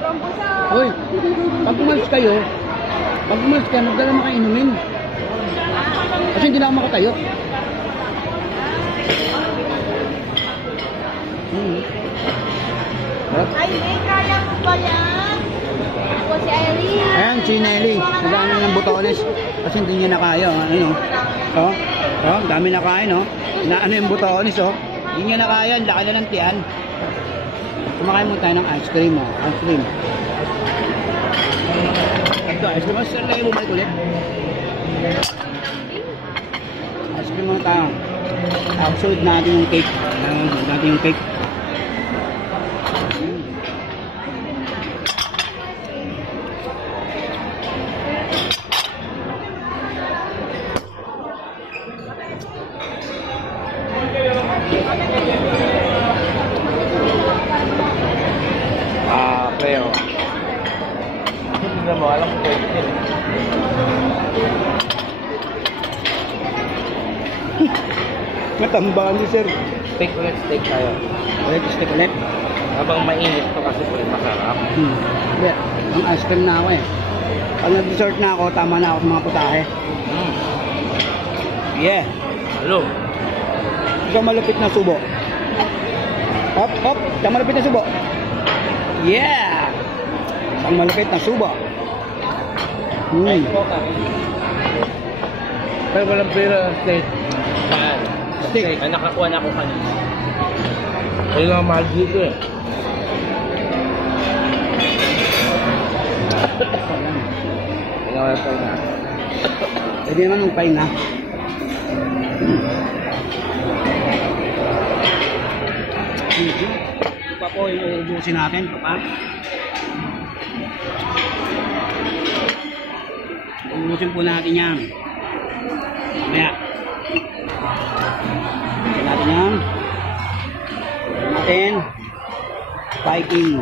Uy, pag umalis kayo, magdala mo kayo inumin. Kasi hindi na ako makatayo. Ay, kaya mo ba yan? Ako si Eileen. Ayan, si Nelly. Madami ng butones. Kasi hindi niya na kaya. Ano? Oh, dami na kaya, no? Na ano yung butones, oh. Hindi niya na kaya. Laki na ng tiyan. Kumakain mo tayo ng ice cream, oh. Ice cream. Ito, ice cream. Sir, lagay mo balik ulit. Ice cream muna tayo. Sunod natin yung cake. Sunod natin yung cake. Preo. Hindi mo alam kung pwede yun. Matambakan si sir. Steak ulit, steak tayo. Ulit, steak ulit. Habang mainit to kasi po masarap. Hindi, ang ice cream na ako eh. Pag nag-dessert na ako, tama na ako sa mga putahe. Yeah. Halo. Isang malupit na subo. Hop, hop. Isang malupit na subo. Yeah! Isang malupit na subo. Pero walang pera steak. Steak. Ay, nakakuha na ako kanina. Ay, nga mahal dito eh. Ay, nga walang pera. Pwede naman ng pahinga. Ito pa po yung uubusin natin. Ito pa. Uubusin po natin yan. Mamaya. Uubusin natin yan. Uubusin natin. Spiking.